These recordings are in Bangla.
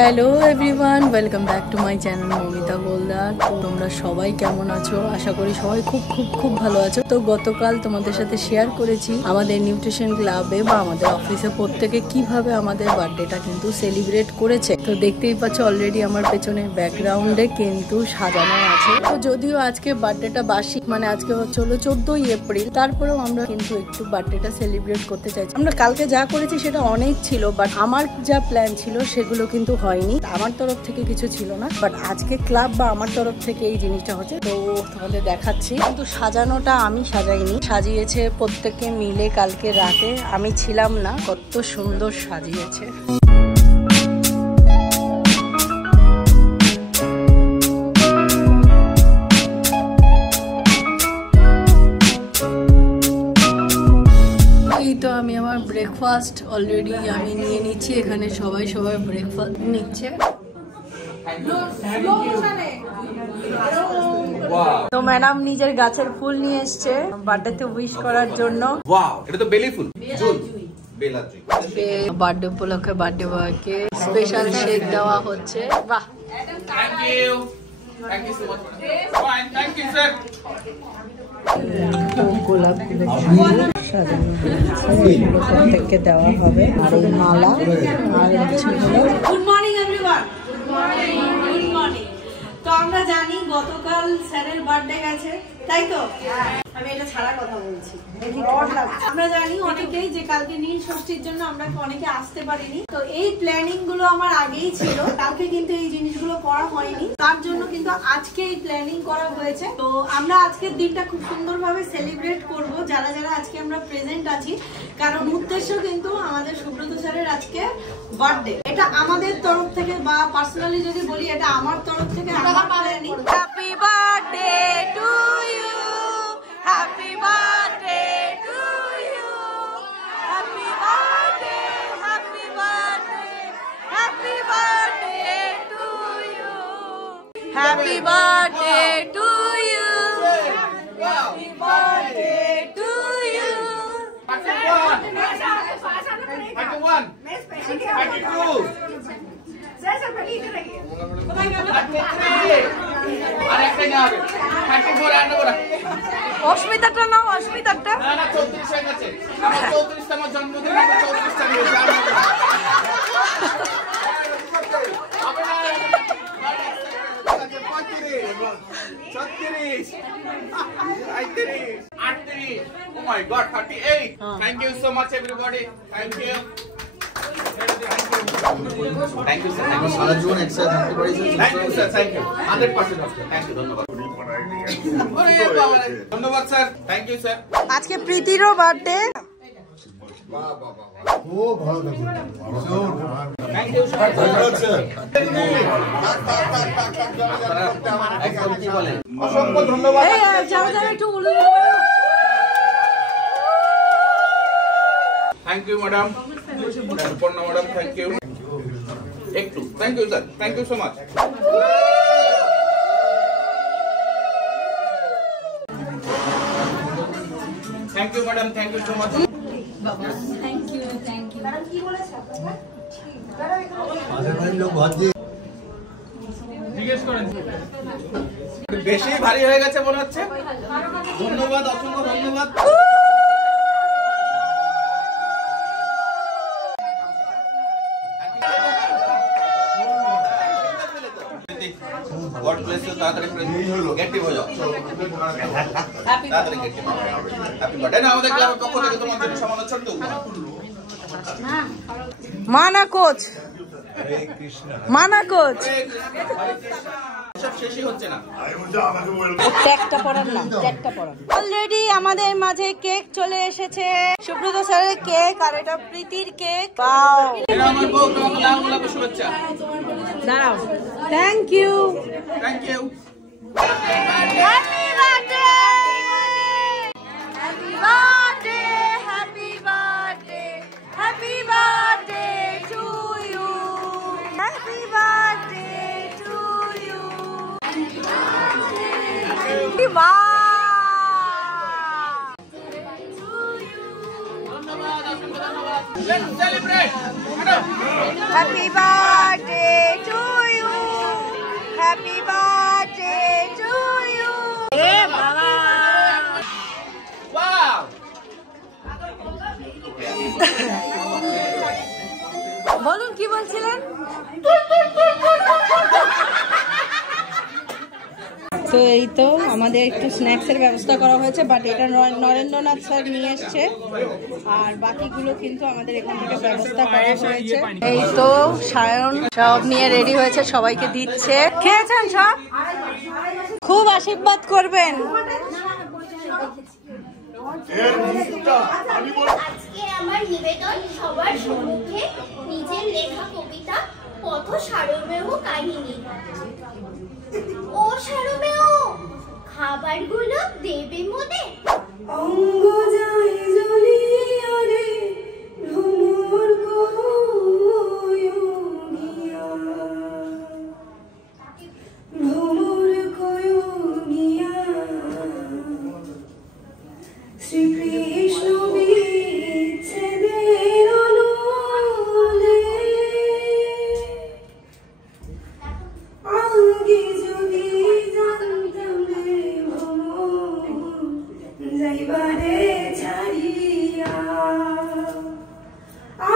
Hello everyone, welcome back to my channel Mamita Goldar. তো তোমরা সবাই কেমন আছো? আশা করি সবাই খুব খুব খুব ভালো আছো। তো গতকাল তোমাদের সাথে শেয়ার করেছি আমাদের নিউট্রিশন ক্লাবে বা আমাদের অফিসে প্রত্যেকে কিভাবে আমাদের বার্থডেটা কিন্তু সেলিব্রেট করেছে। তো দেখতেই পাচ্ছ অলরেডি আমার পেছনে ব্যাকগ্রাউন্ডে কিন্তু সাজানো আছে। তো যদিও আজকে বার্থডেটা বার্ষিক, মানে আজকে হচ্ছে হলো 14ই এপ্রিল, তারপরেও আমরা কিন্তু একটু বার্থডেটা সেলিব্রেট করতে চাইছি। আমরা কালকে যা করেছি সেটা অনেক ছিল, বাট আমার যা প্ল্যান ছিল সেগুলো কিন্তু হয়নি। আমার তরফ থেকে কিছু ছিল না, বাট আজকে ক্লাব বা আমার তরফ থেকে এই জিনিসটা হচ্ছে। তো তোমাদের দেখাচ্ছি। কিন্তু সাজানোটা আমি সাজাইনি, সাজিয়েছে প্রত্যেকে মিলে কালকে রাতে। আমি ছিলাম না, কত সুন্দর সাজিয়েছে। তো আমি আমার ব্রেকফাস্ট অলরেডি আমি নিয়ে নিচ্ছি। এখানে সবাই ব্রেকফাস্ট নিচ্ছে। তো ম্যাডাম নিজের গাছের ফুল নিয়ে এসছে বার্থডেতে উইশ করার জন্য। এটা তো বেলি ফুল, বার্থডে উপলক্ষে বার্থডে বয়কে স্পেশাল শেক দেওয়া হচ্ছে। বাহ, thank you so much. Fine, thank you sir. গোলাপ সাজানো প্রত্যেককে দেওয়া হবে। আর এই মালা আর হচ্ছে good morning everyone. Good morning. তো আমরা জানি গতকাল স্যারের বার্থডে গেছে, তাই তো? আমি এটা ছাড়া কথা বলছি। আমরা জানি অনেকেই যে কালকে নীল ষষ্ঠীর জন্য আমরা অনেকে আসতে পারিনি। তো এই প্ল্যানিং গুলো আমার আগেই ছিল, কালকে কিন্তু এই জিনিসগুলো করা হয়নি। তার জন্য কিন্তু আজকে এই প্ল্যানিং করা হয়েছে। তো আমরা আজকের দিনটা খুব সুন্দরভাবে সেলিব্রেট করব, যারা যারা আজকে আমরা প্রেজেন্ট আছি। কারণ উদ্দেশ্য কিন্তু আমাদের সুব্রত স্যারের আজকে বার্থডে। এটা আমাদের তরফ থেকে বা পার্সোনালি যদি বলি, এটা আমার তরফ থেকে আমার planning. Happy birthday to you, happy birthday to you, happy birthday, happy birthday, happy birthday to you, happy birthday to you, happy birthday to you. 31 32 অস্মিতাটা নাও, অস্মিতাটা। না না 34 হয়ে গেছে। আমার 34তম জন্মদিন, আমার 34টা হয়েছে। Oh my God, 38. Thank you so much, everybody. Thank you. Thank you, sir. Thank you. সারা জীবন একসাথে থাকতে পারি। Thank you, sir. Thank you. 100% of you. Thank you. ধন্যবাদ। ধন্যবাদ, স্যার। Thank you, sir. আজকে প্রীতিরও বার্থডে। খুব ভালো থাকুন। Thank you, sir. একদম কি বলেন? অসংখ্য ধন্যবাদ। যাও যাও একটু বলুন। Thank you, madam. Purna madam, thank you. Ektu. Thank you, sir. Thank you so much. Thank you, madam. Thank you so much. জিজ্ঞেস করেন। বেশি ভারী হয়ে গেছে মনে হচ্ছে। ধন্যবাদ, অসংখ্য ধন্যবাদ। God bless you. তাড়াতাড়ি গেটিভ হয়ে যাও। তাড়াতাড়ি গেটিভ। Happy birthday. না আমাদের ক্লাবের পক্ষ থেকে তোমার জন্য সামান্য ছোট্ট মানা কোচ, মানা কোচ। সব শেষই হচ্ছে না। ট্যাগটা পড়ান না, ট্যাগটা পড়ান। অলরেডি আমাদের মাঝে কেক চলে এসেছে, সুব্রত স্যারের কেক, আর এটা প্রীতির কেক। ওয়াও, এটা আমার বউ, তোমাকে লাল গোলাপের শুভেচ্ছা। দাঁড়াও। Thank you, thank you. Happy birthday, happy birthday, happy birthday, happy birthday to you, happy birthday to you. বাহ, Let's celebrate. Happy birthday তো এই তো আমাদের একটু স্ন্যাক্সের ব্যবস্থা করা হয়েছে, বাট এটা নরেন্দ্রনাথ স্যার নিয়ে এসছে, আর বাকিগুলো কিন্তু আমাদের এখান থেকে ব্যবস্থা করা হয়েছে। এই তো সায়ন সব নিয়ে রেডি হয়েছে, সবাইকে দিচ্ছে। খেয়েছেন সব? খুব আশীর্বাদ করবেন। আজকে আমার নিবেদন সবার সম্মুখে নিজের লেখা কবিতা পথ সারমেয় কাহিনী। ও সারমেয়, খাবারগুলো দেবে মোদে? অঙ্গ যায় জ্বলিয়া রে ভ্রমর কয়নিয়া, ভ্রমর কয়নিয়া, শ্রীকৃষ্ণ বিচ্ছেদের অনলে, আগে যদি জানতাম রে ভ্রমর যাইবারে ছাড়িয়া,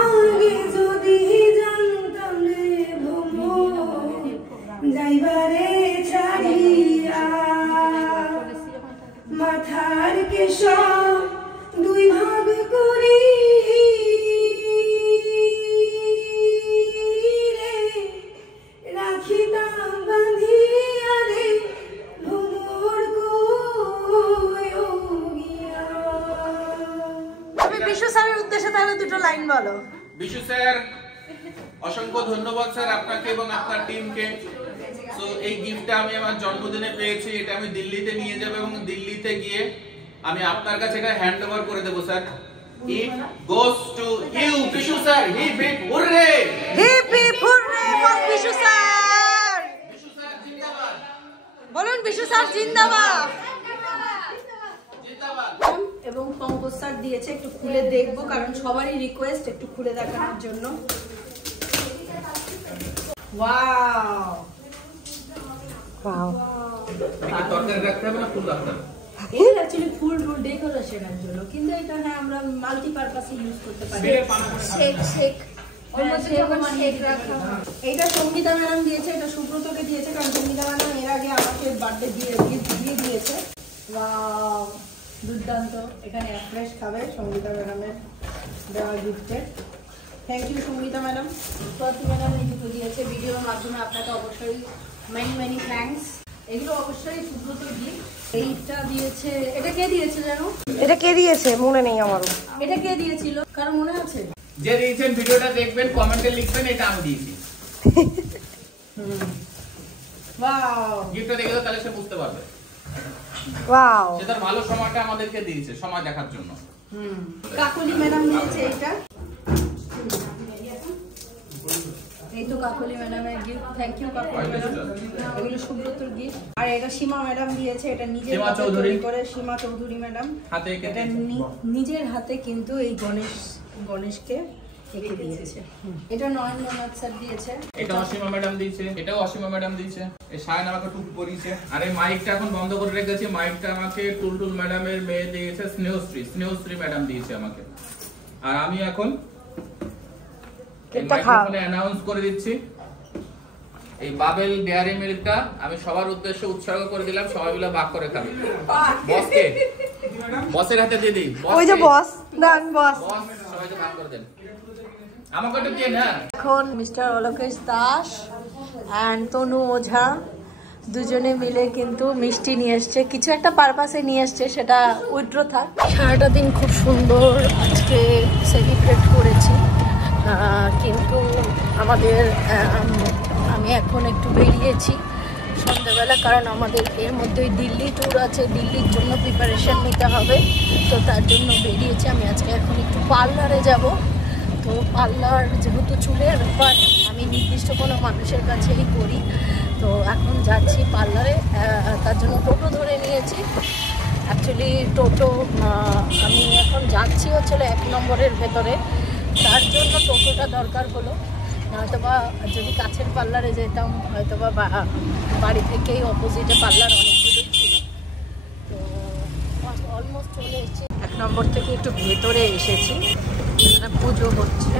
আগে যদি জানতাম রে ভ্রমর যাইবারে ছাড়িয়া, মাথার কেশর দুই ভাগ করি রে রাখিতাম বাঁধিয়া রে ভ্রমর কয়নিয়া। তুমি বিশু স্যারের উদ্দেশ্যে তাহলে দুটো লাইন বলো। বিশু স্যার, অসংখ্য ধন্যবাদ স্যার আপনাকে এবং আপনার টিমকে। সো এই গিফটটা আমি আমার জন্মদিনে পেয়েছি, এটা আমি দিল্লিতে নিয়ে যাব এবং দিল্লিতে গিয়ে আমি আপনার কাছে এটা হ্যান্ড ওভার করে দেব sir. It goes to you Bishu sir. Hip hip hurray, hip hip hurray for Bishu sir. Bishu sir জিন্দাবাদ, বলুন বিশু স্যার জিন্দাবাদ। জিন্দাবাদ। এবং পঙ্কজ স্যার দিয়েছে, একটু খুলে দেখবো কারণ সবারই রিকোয়েস্ট একটু খুলে দেখানোর জন্য। ওয়াও ওয়াও, এটা তরকারি রাখতে হবে না ফুল রাখতে হবে? এটা অ্যাকচুয়ালি ফুল ডেকোরেশনের জন্য, কিন্তু এটা হ্যাঁ আমরা মাল্টিপারপাসে ইউজ করতে পারি। শেক শেক এইটা সঙ্গীতা ম্যাডাম দিয়েছে, এটা সুব্রতকে দিয়েছে, কারণ সঙ্গীতা ম্যাডাম এর আগে আমাকে বার্থডে দিয়ে দিয়েছে। ওয়াও, দুর্দান্ত। এখানে ফ্রেশ খাবে সঙ্গীতা ম্যাডামের দেওয়া গিফটে। Thank you Sangeeta madam. Swati madam নিজেকে দিয়েছে ভিডিওর মাধ্যমে, আপনাকে অবশ্যই মেনি থ্যাঙ্কস। এগুলো অবশ্যই সুব্রতর গিফট। এইটা দিয়েছে, এটা কে দিয়েছে জানো? এটা কে দিয়েছে মনে নেই আমারও। এটা কে দিয়েছিল কারো মনে আছে? যে দিয়েছেন ভিডিওটা দেখবেন, কমেন্টে লিখবেন এটা আমি দিয়েছি। ওয়াও, গিফটটা দেখে তাহলে সে বুঝতে পারবে। ওয়াও, সে তার ভালো সময়টা আমাদেরকে দিয়েছে, সময় দেখার জন্য। কাকলি ম্যাডাম দিয়েছে এইটা। এই তো কাকলি ম্যাডামের gift. Thank you Kakoli madam. এগুলো সুব্রতর গিফট। আর এটা সীমা ম্যাডাম দিয়েছে, এটা নিজের সীমা হাতে চৌধুরী। তৈরি করে, সীমা চৌধুরী ম্যাডাম হাতে এঁকে এটা নিজের হাতে কিন্তু এই গণেশকে এঁকে দিয়েছে। এটা নরেন্দ্রনাথ স্যার দিয়েছে। এটা অসীমা ম্যাডাম দিয়েছে, এটাও অসীমা ম্যাডাম দিয়েছে। এই সায়ন আমাকে টুক পরিয়েছে। আর এই মাইকটা এখন বন্ধ করে রেখেছি, মাইকটা আমাকে টুলটুল ম্যাডামের মেয়ে দিয়েছে, স্নেহশ্রী ম্যাডাম দিয়েছে আমাকে। আর আমি এখন অ্যানাউন্স করে দিচ্ছি, এই বাবেল ডেয়ারি মিল্কটা আমি সবার উদ্দেশ্যে উৎসর্গ করে দিলাম, সবাই মিলে ভাগ করে খাবে। বসকে, বসের হাতে দিয়ে দিই। ওই যে বস, দান বস। বস সবাইকে ভাগ করে দেন, আমাকে একটু দিয়ে না। এখন মিস্টার অলোকেশ দাস অ্যান্ড তনু ওঝা দুজনে মিলে কিন্তু মিষ্টি নিয়ে এসছে, কিছু একটা পারপাসে নিয়ে এসছে, সেটা উইথড্র থাক। সারাটা দিন খুব সুন্দর আজকে সেলিব্রেট করেছি, কিন্তু আমাদের আমি এখন একটু বেরিয়েছি সন্ধ্যাবেলা, কারণ আমাদের এর মধ্যেই দিল্লি ট্যুর আছে, দিল্লির জন্য প্রিপারেশন নিতে হবে, তো তার জন্য বেরিয়েছি। আমি আজকে এখন একটু পার্লারে যাব, তো পার্লার যেহেতু চুলের ব্যাপার আমি নির্দিষ্ট কোনো মানুষের কাছেই করি, তো এখন যাচ্ছি পার্লারে, তার জন্য টোটো ধরে নিয়েছি। অ্যাকচুয়ালি টোটো আমি এখন যাচ্ছি হচ্ছিল 1 নম্বরের ভেতরে, তার জন্য টোটোটা দরকার হলো, হয়তোবা যদি কাছের পার্লারে যেতাম হয়তোবা বাড়ি থেকেই অপোজিটে পার্লার অনেকগুলো ছিল, তো অলমোস্ট চলে এসেছি। 1 নম্বর থেকে একটু ভেতরে এসেছি, পুজো হচ্ছে।